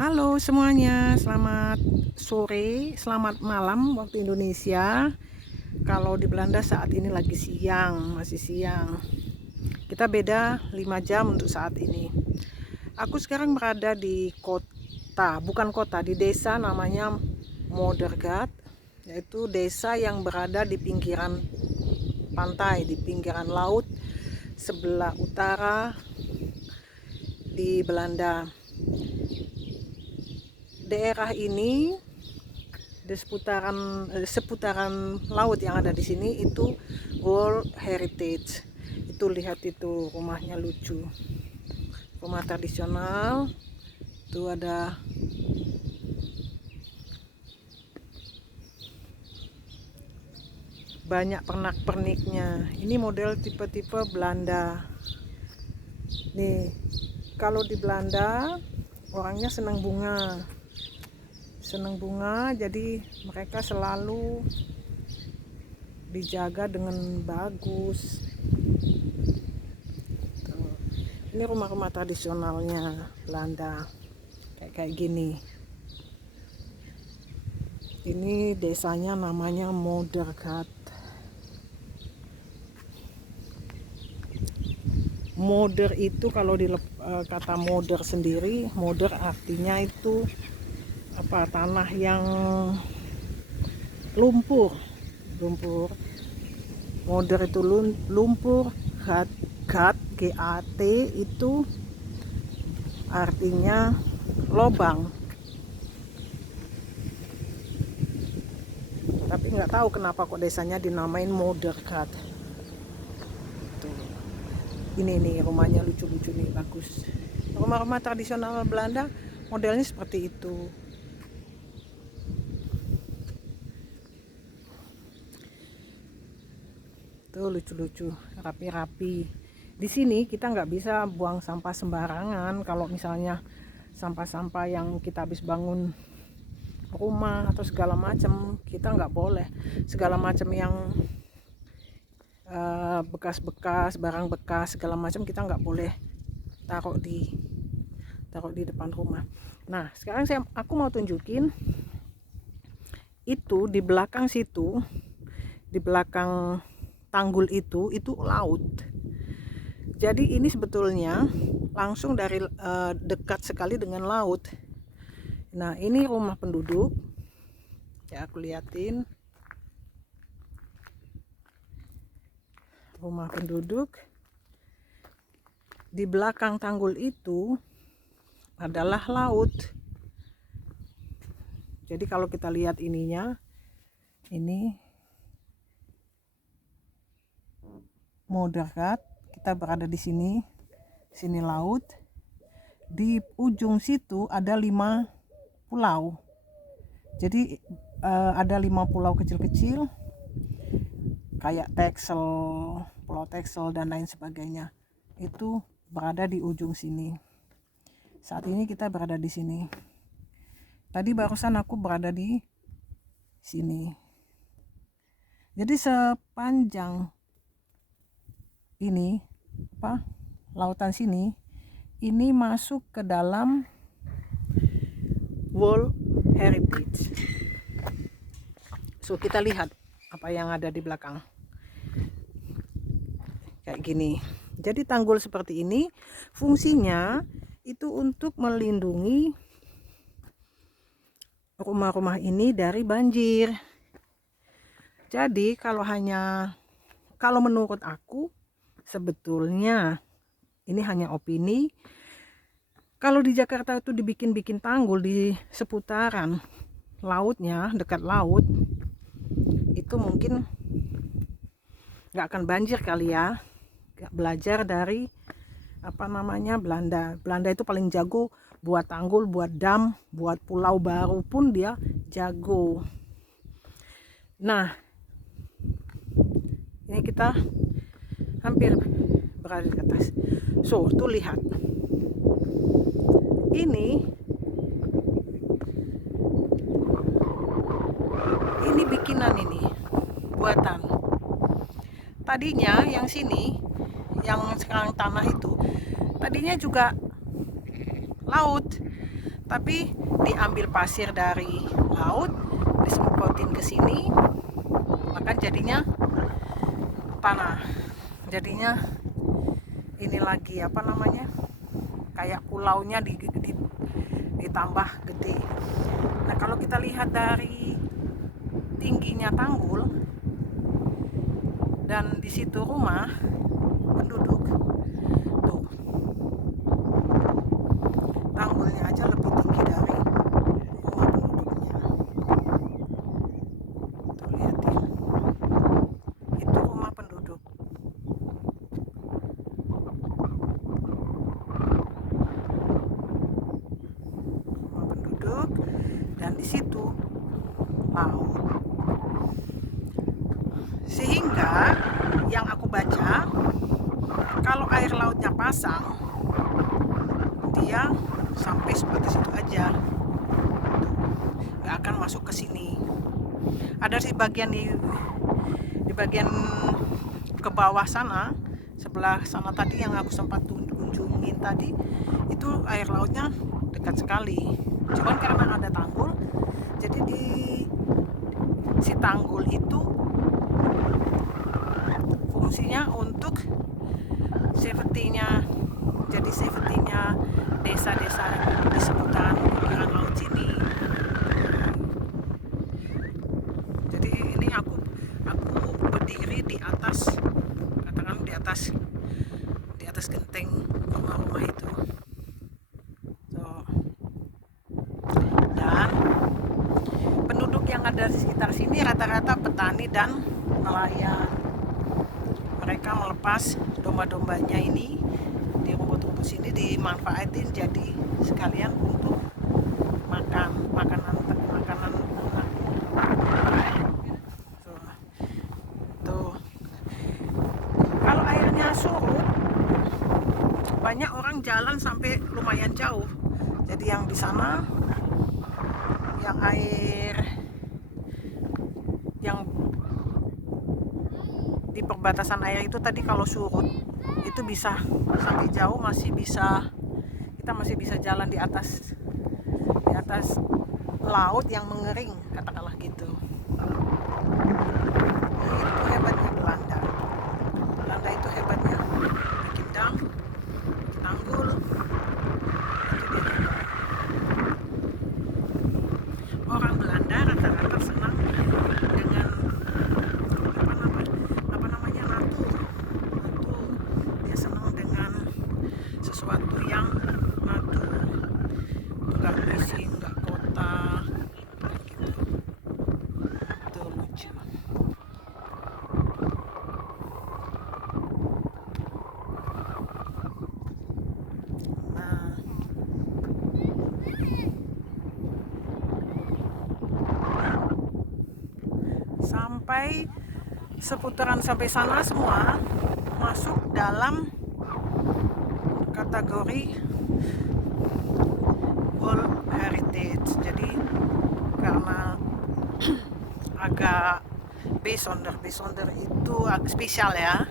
Halo semuanya, selamat sore, selamat malam waktu Indonesia. Kalau di Belanda saat ini lagi siang, masih siang. Kita beda 5 jam untuk saat ini. Aku sekarang berada di kota, bukan kota, di desa namanya Modergat, yaitu desa yang berada di pinggiran pantai, di pinggiran laut sebelah utara di Belanda. Daerah ini di seputaran laut yang ada di sini itu World Heritage. Itu lihat itu rumahnya lucu, rumah tradisional. Itu ada banyak pernak-perniknya. Ini model tipe-tipe Belanda. Nih, kalau di Belanda orangnya senang bunga. Jadi mereka selalu dijaga dengan bagus. Tuh. Ini rumah-rumah tradisionalnya Belanda kayak gini. Ini desanya namanya Modergat. Moder itu kalau di kata moder sendiri, moder artinya itu apa, tanah yang lumpur. Moder itu lumpur. Gat GAT itu artinya lobang. Tapi nggak tahu kenapa kok desanya dinamain Modergat. Ini nih rumahnya lucu-lucu nih, bagus. Rumah-rumah tradisional Belanda modelnya seperti itu. Tuh lucu-lucu, rapi-rapi. Di sini kita nggak bisa buang sampah sembarangan. Kalau misalnya sampah-sampah yang kita habis bangun rumah atau segala macam, kita nggak boleh. Segala macam yang bekas-bekas, barang bekas segala macam kita nggak boleh taruh di depan rumah. Nah, sekarang aku mau tunjukin itu di belakang situ, di belakang tanggul itu laut. Jadi ini sebetulnya langsung dari dekat sekali dengan laut. Nah, ini rumah penduduk. Ya, aku liatin. Rumah penduduk. Di belakang tanggul itu adalah laut. Jadi kalau kita lihat ininya, ini Modergat, kita berada di sini laut. Di ujung situ ada 5 pulau. Jadi ada 5 pulau kecil-kecil kayak Texel, Pulau Texel dan lain sebagainya. Itu berada di ujung sini. Saat ini kita berada di sini. Tadi barusan aku berada di sini. Jadi sepanjang ini lautan sini, ini masuk ke dalam World Heritage. So kita lihat apa yang ada di belakang. Kayak gini. Jadi tanggul seperti ini fungsinya itu untuk melindungi rumah-rumah ini dari banjir. Jadi kalau menurut aku, sebetulnya ini hanya opini, kalau di Jakarta itu dibikin tanggul di seputaran lautnya, dekat laut, itu mungkin nggak akan banjir kali ya. Belajar dari Belanda itu paling jago buat tanggul, buat dam, buat pulau baru pun dia jago. Nah, ini kita hampir berada di atas. So, tuh lihat. Ini bikinan, ini buatan. Tadinya yang sini, yang sekarang tanah itu, tadinya juga laut. tapi diambil pasir dari laut, disemprotin ke sini, maka jadinya tanah. Jadinya ini lagi apa namanya, kayak pulaunya ditambah gede. Nah kalau kita lihat dari tingginya tanggul dan di situ rumah penduduk, tuh tanggulnya aja lebih tinggi dari rumah penduduknya. Tuh lihatin, itu rumah penduduk. Rumah penduduk, dan di situ laut. Sehingga yang aku baca, kalau air lautnya pasang, dia sampai sebatas itu aja, nggak akan masuk ke sini. Ada sih bagian di bagian ke bawah sana, sebelah sana tadi yang aku sempat kunjungin tadi, itu air lautnya dekat sekali. Cuman karena ada tanggul, jadi di si tanggul itu fungsinya untuk safety-nya, jadi safety-nya desa-desa di seputaran pinggiran laut sini. Jadi ini aku berdiri di atas, katakan di atas genteng rumah-rumah itu. Dan penduduk yang ada di sekitar sini rata-rata petani dan nelayan. Mereka melepas domba-dombanya ini di rumput-rumput sini, dimanfaatin jadi sekalian untuk makanan tuh. Kalau airnya surut, banyak orang jalan sampai lumayan jauh. Jadi yang di sana, yang air yang di perbatasan air itu tadi, kalau surut itu bisa sampai jauh, kita masih bisa jalan di atas laut yang mengering, katakanlah gitu. Itu hebatnya Belanda. Belanda itu hebatnya bikin tanggul. Itu dia. Orang Belanda rata-rata senang dengan apa namanya, natur. Dia senang dengan sesuatu yang natur, nggak bising, nggak kota gitu. Itu lucu. Nah, sampai seputaran sampai sana semua masuk dalam kategori World Heritage. Jadi karena agak besonder itu agak spesial ya,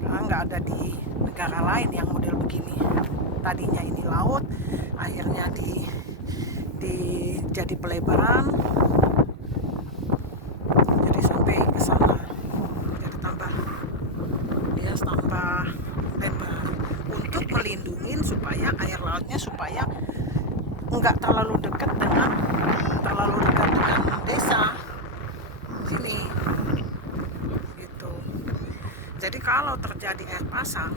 karena nggak ada di negara lain yang model begini. Tadinya ini laut, akhirnya jadi pelebaran, jadi sampai ke sana, jadi tambah lebar untuk melindungi supaya air lautnya supaya nggak terlalu dekat dengan desa sini gitu. Jadi kalau terjadi air pasang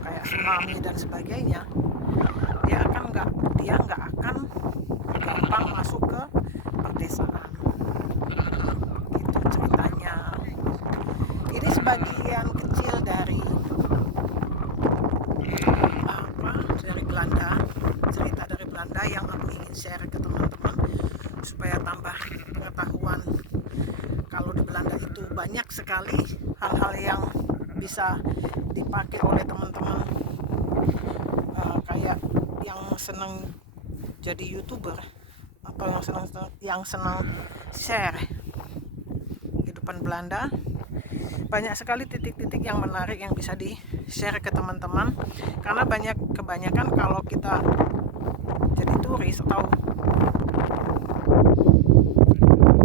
kayak tsunami dan sebagainya, dia nggak akan gampang masuk ke pedesaan gitu ceritanya. Ini sebagian kecil dari Belanda, cerita dari Belanda yang aku ingin share ke teman-teman supaya tambah pengetahuan. Kalau di Belanda itu banyak sekali hal-hal yang bisa dipakai oleh teman-teman, kayak yang senang jadi YouTuber atau yang senang share kehidupan Belanda. Banyak sekali titik-titik yang menarik yang bisa di-share ke teman-teman, karena kebanyakan kalau kita jadi turis atau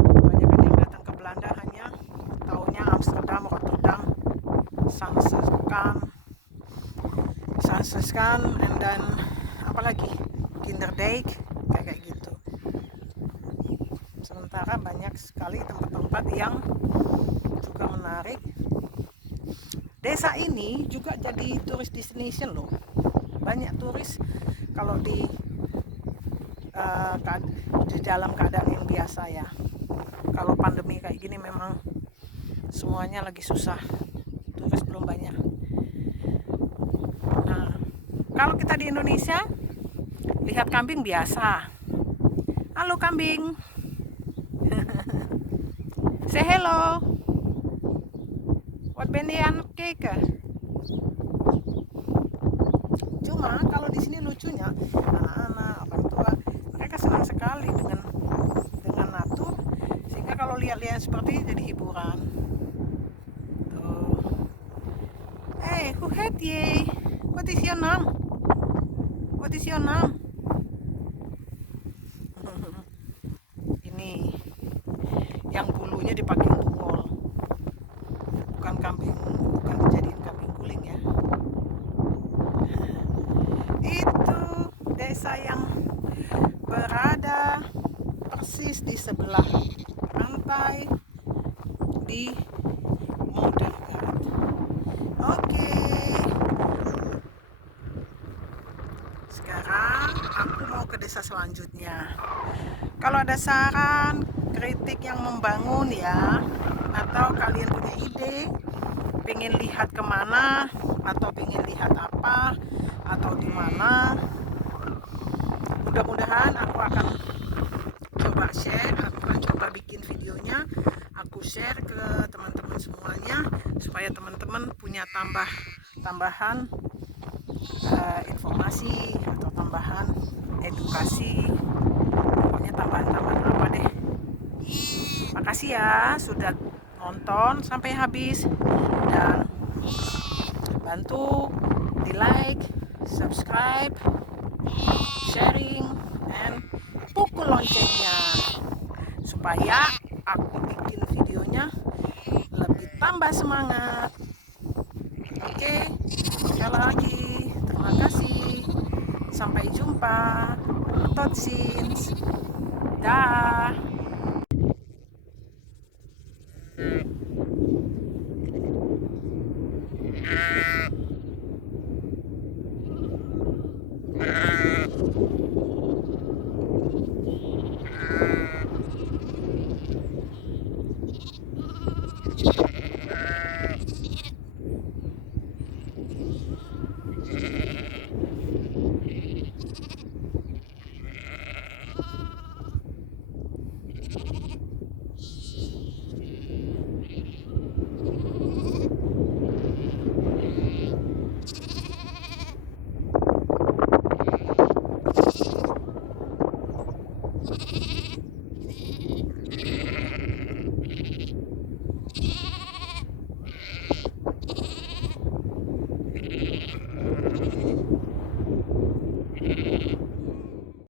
kebanyakan yang datang ke Belanda hanya taunya Amsterdam, Rotterdam, Sanserskan, dan apalagi Kinderdijk, kayak gitu. Sementara banyak sekali tempat-tempat yang juga menarik. Desa ini juga jadi tourist destination loh. Banyak turis kalau di dalam keadaan yang biasa ya. Kalau pandemi kayak gini memang semuanya lagi susah, turis belum banyak. Nah, kalau kita di Indonesia lihat kambing biasa. Halo kambing. Say hello. Wat ben je aan het kijken? Cuma kalau di sini lucunya anak-anak, orang tua, mereka senang sekali dengan natur, sehingga kalau lihat-lihat seperti ini jadi hiburan. Tuh. Hey, hoe heet je? Wat is je naam? Wat is je naam? Ini yang bulunya dipakai tungol, bukan dijadiin kambing guling ya. Itu desa yang berada persis di sebelah pantai di Moddergat. Oke. Sekarang aku mau ke desa selanjutnya. Kalau ada saran, kritik yang membangun ya, atau kalian punya ide, pengen lihat kemana, atau pengen lihat apa, atau di mana, mudah-mudahan aku akan coba share, aku akan coba bikin videonya, aku share ke teman-teman semuanya, supaya teman-teman punya tambahan informasi atau tambahan edukasi, pokoknya tambahan-tambahan apa deh. Makasih ya sudah nonton sampai habis, dan bantu di like, subscribe, sharing, and pukul loncengnya supaya aku bikin videonya lebih tambah semangat. Oke, sekali lagi terima kasih, sampai jumpa, tot ziens, dah.